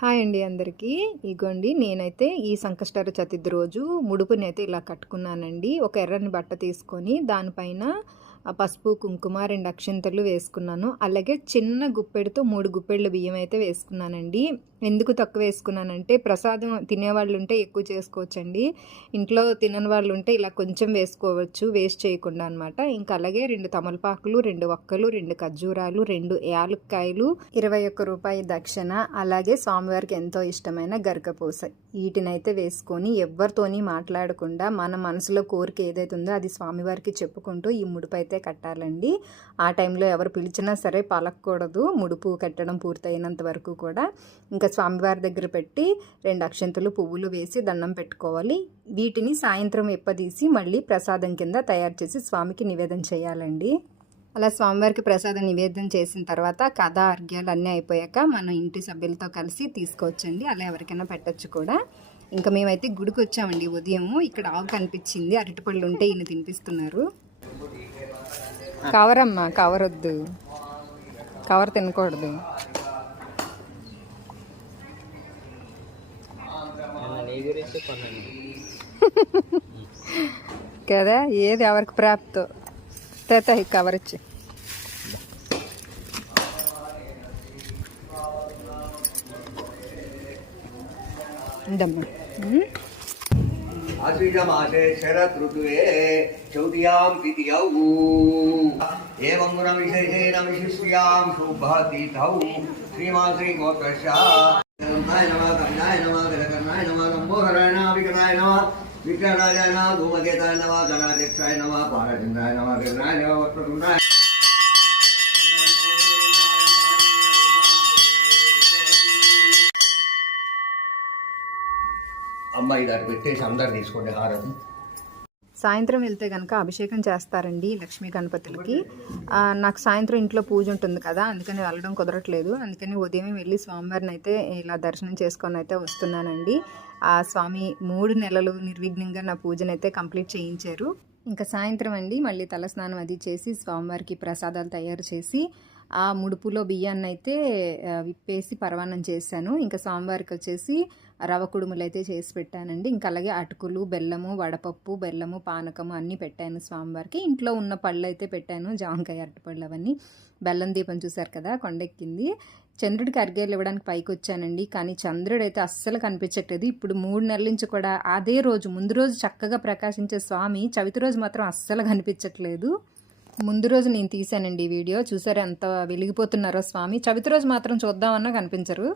Hi అండి అందరికీ. ఇగోండి నేనైతే ఈ సంకష్టహర చతుర్థి రోజు ముడుపునైతే ఇలా కట్టుకున్నానండి. ఒక ఎర్రని బట్ట తీసుకొని దానిపైన పసుపు, కుంకుమ, 2 అక్షింతలు వేసుకున్నాను. అలాగే చిన్న గుప్పెడుతో 3 గుప్పెళ్ళ బియ్యం అయితే వేసుకున్నానండి. ఎందుకు తక్కువ వేసుకున్నానంటే ప్రసాదం తినేవాళ్ళు ఉంటే ఎక్కువ చేసుకోవచ్చండి. ఇంట్లో తినని వాళ్ళు ఉంటే ఇలా కొంచెం వేసుకోవచ్చు, వేస్ట్ చేయకుండా అనమాట. ఇంకా అలాగే 2 తమలపాకులు, 2 వక్కలు, 2 ఖర్జూరాలు, 2 యాలక్కాయలు, 21 రూపాయి దక్షిణ, అలాగే స్వామివారికి ఎంతో ఇష్టమైన గరకపూస వీటినైతే వేసుకొని ఎవరితోని మాట్లాడకుండా మన మనసులో కోరిక ఏదైతే ఉందో అది స్వామివారికి చెప్పుకుంటూ ఈ ముడుపు అయితే కట్టాలండి. ఆ టైంలో ఎవరు పిలిచినా సరే పలకూడదు. ముడుపు కట్టడం పూర్తయినంత వరకు కూడా ఇంకా స్వామివారి దగ్గర పెట్టి 2 అక్షంతలు పువ్వులు వేసి దండం పెట్టుకోవాలి. వీటిని సాయంత్రం ఎప్పదీసి మళ్ళీ ప్రసాదం కింద తయారు చేసి స్వామికి నివేదన చేయాలండి. అలా స్వామివారికి ప్రసాదం నివేదన చేసిన తర్వాత కథ అర్ఘ్యాలు అన్నీ అయిపోయాక మన ఇంటి సభ్యులతో కలిసి తీసుకోవచ్చండి. అలా ఎవరికైనా పెట్టచ్చు కూడా. ఇంకా మేమైతే గుడికి వచ్చామండి ఉదయము. ఇక్కడ ఆవు కనిపించింది, అరటిపళ్ళు ఉంటే ఈయన తినిపిస్తున్నారు. కవర్ అమ్మా, కవర్ వద్దు, కవర్ తినకూడదు కదా. ఏది ఎవరికి ప్రాప్తో తేత కవర్ ఇచ్చి ఉండమ్మా. आश्विजमासे शरद ऋतुवे चौथ्यां तिथ्यौ एवं गुणविशेषेण विशिष्ट्यां शुभतिथौ श्रीमान् श्रीगोत्रस्य गन्धाय नमः कविनाय नमः गणकर्णाय नमः लम्बोदराय नमः विकटाय नमः विक्रराजाय नमः धूमकेताय नमः गणाध्यक्षाय नमः पारचन्द्राय नमः गणाय नमः वक्रतुण्डाय అమ్మాయి గారు పెట్టేసి అందరు తీసుకోండి హారతి. సాయంత్రం వెళ్తే కనుక అభిషేకం చేస్తారండి లక్ష్మీ గణపతులకి. నాకు సాయంత్రం ఇంట్లో పూజ ఉంటుంది కదా, అందుకని వెళ్ళడం కుదరట్లేదు. అందుకని ఉదయం వెళ్ళి స్వామివారిని అయితే ఇలా దర్శనం చేసుకొని అయితే వస్తున్నానండి. ఆ స్వామి 3 నెలలు నిర్విఘ్నంగా నా పూజనైతే కంప్లీట్ చేయించారు. ఇంకా సాయంత్రం అండి మళ్ళీ తలస్నానం అది చేసి స్వామివారికి ప్రసాదాలు తయారు చేసి ఆ ముడుపులో బియ్యాన్ని అయితే విప్పేసి పరవాన్నం చేశాను. ఇంకా స్వామివారికి వచ్చేసి రవ కుడుములు అయితే చేసి పెట్టానండి. ఇంకా అలాగే అటుకులు, బెల్లము, వడపప్పు, బెల్లము, పానకము అన్నీ పెట్టాను స్వామివారికి. ఇంట్లో ఉన్న పళ్ళు అయితే పెట్టాను, జాంకాయ, అరటిపళ్ళు అవన్నీ. బెల్లం దీపం చూసారు కదా కొండెక్కింది. చంద్రుడికి అర్ఘ్యాలు ఇవ్వడానికి పైకి వచ్చానండి, కానీ చంద్రుడు అయితే అస్సలు కనిపించట్లేదు. ఇప్పుడు 3 నెలల నుంచి కూడా అదే రోజు ముందు రోజు చక్కగా ప్రకాశించే స్వామి చవితి రోజు మాత్రం అస్సలు కనిపించట్లేదు. ముందు రోజు నేను తీశానండి వీడియో, చూసారా ఎంత వెలిగిపోతున్నారో స్వామి. చవితి రోజు మాత్రం చూద్దామన్నా కనిపించరు.